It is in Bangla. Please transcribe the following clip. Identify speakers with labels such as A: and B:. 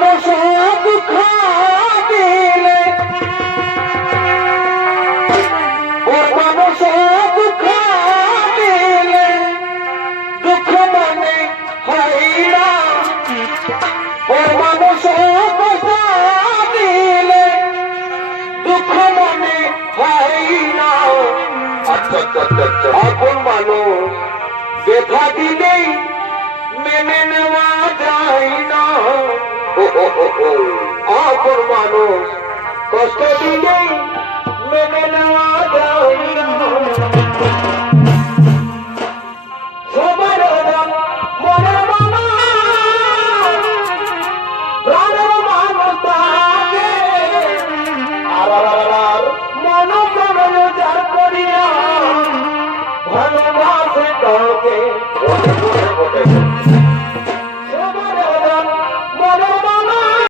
A: এখন
B: আচ্ছা, আচ্ছা, আচ্ছা,
A: মানুষ বেথা দিলেই মেনে নেওয়া যায় না। অপর মানুষ। কষ্ট দিলেই